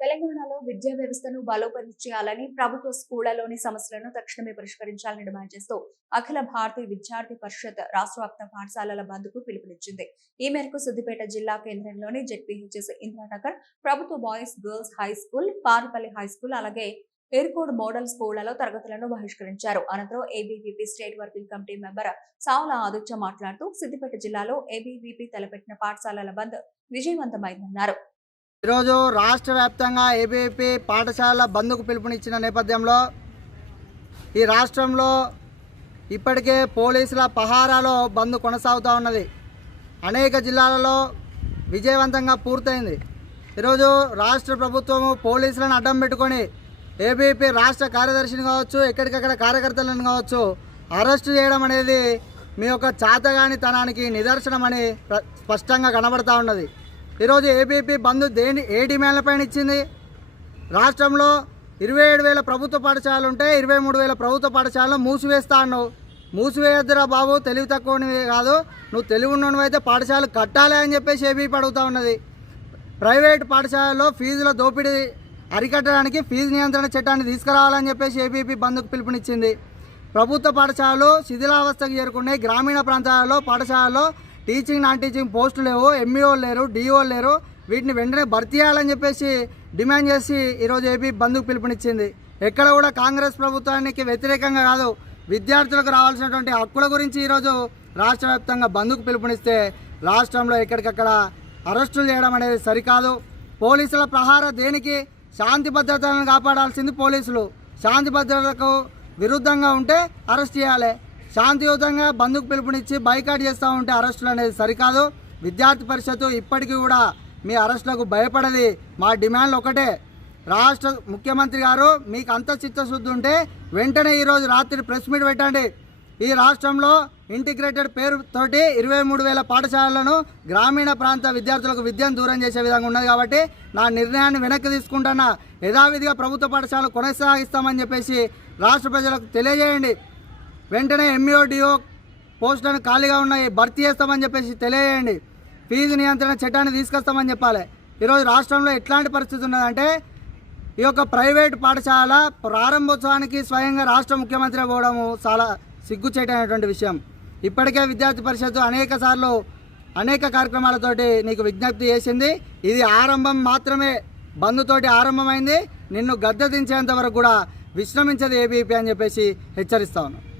తెలంగాణలో విద్యా వ్యవస్థను బలోపేతం చేయాలని, ప్రభుత్వ స్కూళ్లలోని సమస్యలను తక్షణమే పరిష్కరించాలని డిమాండ్ చేస్తూ అఖిల భారతీయ విద్యార్థి పరిషత్ రాష్ట్ర వ్యాప్త పాఠశాలల బంద్కు పిలుపునిచ్చింది. ఈ మేరకు సిద్దిపేట జిల్లా కేంద్రంలోని జెడ్పీహెచ్ఎస్ ఇంద్రానగర్ ప్రభుత్వ boys girls high school, Parupalli high school, అలాగే ఎయిర్కోడ్ మోడల్ స్కూళ్లలో తరగతులను బహిష్కరించారు. అనంతరం ABVP state working committee member Savula Aditya మాట్లాడుతూ సిద్దిపేట జిల్లాలో ఏబీవీపీ తలపెట్టిన పాఠశాలల బంద్ విజయవంతమైందన్నారు. ఈరోజు రాష్ట్ర వ్యాప్తంగా ఏబీవీపీ పాఠశాలల బంద్కు పిలుపునిచ్చిన నేపథ్యంలో ఈ రాష్ట్రంలో ఇప్పటికే పోలీసుల పహారాలో బంద్ కొనసాగుతూ ఉన్నది. అనేక జిల్లాలలో విజయవంతంగా పూర్తయింది. ఈరోజు రాష్ట్ర ప్రభుత్వము పోలీసులను అడ్డం పెట్టుకొని ఏబీవీపీ రాష్ట్ర కార్యదర్శిని కావచ్చు, ఎక్కడికక్కడ కార్యకర్తలను కావచ్చు అరెస్టు చేయడం అనేది మీ యొక్క చాతగానితనానికి నిదర్శనమని స్పష్టంగా కనబడతా ఉన్నది. ఈరోజు ఏబీవీపీ బంద్ ఏ డిమాండ్లపైన ఇచ్చింది? రాష్ట్రంలో 27,000 ప్రభుత్వ పాఠశాలలు ఉంటే 23,000 ప్రభుత్వ పాఠశాలను మూసివేస్తా అన్నావు. మూసివేయద్దురా బాబు, తెలివి తక్కువనివి కాదు, నువ్వు తెలివి ఉన్నవైతే పాఠశాలలు కట్టాలి అని చెప్పేసి ఏబీవీపీ అడుగుతూ ఉన్నది. ప్రైవేటు పాఠశాలలో ఫీజుల దోపిడీ అరికట్టడానికి ఫీజు నియంత్రణ చట్టాన్ని తీసుకురావాలని చెప్పేసి ఏబీవీపీ బంద్కు పిలుపునిచ్చింది. ప్రభుత్వ పాఠశాలలు శిథిలావస్థకు చేరుకున్నాయి. గ్రామీణ ప్రాంతాలలో పాఠశాలలో టీచింగ్ నాన్ టీచింగ్ పోస్టులు లేవు, ఎంఈఓలు లేరు, డిఓలు లేరు. వీటిని వెంటనే భర్తీ చేయాలని చెప్పేసి డిమాండ్ చేసి ఈరోజు ఏపీ బంద్కు పిలుపునిచ్చింది. ఎక్కడ కూడా కాంగ్రెస్ ప్రభుత్వానికి వ్యతిరేకంగా కాదు, విద్యార్థులకు రావాల్సినటువంటి హక్కుల గురించి ఈరోజు రాష్ట్ర వ్యాప్తంగా బంద్కు పిలుపునిస్తే రాష్ట్రంలో ఎక్కడికక్కడ అరెస్టులు చేయడం అనేది సరికాదు. పోలీసుల ప్రహార దేనికి? శాంతి భద్రతలను కాపాడాల్సింది పోలీసులు. శాంతి భద్రతలకు విరుద్ధంగా ఉంటే అరెస్ట్ చేయాలి. శాంతియుతంగా బంద్కు పిలుపునిచ్చి బైకాట్ చేస్తూ ఉంటే అరెస్టులు అనేది సరికాదు. విద్యార్థి పరిషత్తు ఇప్పటికీ కూడా మీ అరెస్టులకు భయపడది. మా డిమాండ్లు ఒకటే, రాష్ట్ర ముఖ్యమంత్రి గారు మీకు అంత చిత్తశుద్ధి ఉంటే వెంటనే ఈరోజు రాత్రి ప్రెస్ మీట్ పెట్టండి. ఈ రాష్ట్రంలో ఇంటిగ్రేటెడ్ పేరుతోటి 23,000 పాఠశాలలను గ్రామీణ ప్రాంత విద్యార్థులకు విద్యను దూరం చేసే విధంగా ఉన్నది కాబట్టి నా నిర్ణయాన్ని వెనక్కి తీసుకుంటున్నా. యథావిధిగా ప్రభుత్వ పాఠశాలలు కొనసాగిస్తామని చెప్పేసి రాష్ట్ర ప్రజలకు తెలియజేయండి. వెంటనే ఎంఈఓ డిఓ పోస్టులను ఖాళీగా ఉన్నాయి, భర్తీ చేస్తామని చెప్పేసి తెలియజేయండి. ఫీజు నియంత్రణ చట్టాన్ని తీసుకొస్తామని చెప్పాలి. ఈరోజు రాష్ట్రంలో ఎట్లాంటి పరిస్థితి ఉన్నదంటే ఈ యొక్క ప్రైవేటు పాఠశాల ప్రారంభోత్సవానికి స్వయంగా రాష్ట్ర ముఖ్యమంత్రి పోవడము చాలా సిగ్గుచేటైనటువంటి విషయం. ఇప్పటికే విద్యార్థి పరిషత్తు అనేక కార్యక్రమాలతోటి నీకు విజ్ఞప్తి చేసింది. ఇది ఆరంభం మాత్రమే, బంద్తోటి ఆరంభమైంది. నిన్ను గద్దె దించేంత వరకు కూడా విశ్రమించదు ఏబీవీపీ అని చెప్పేసి హెచ్చరిస్తా ఉన్నాను.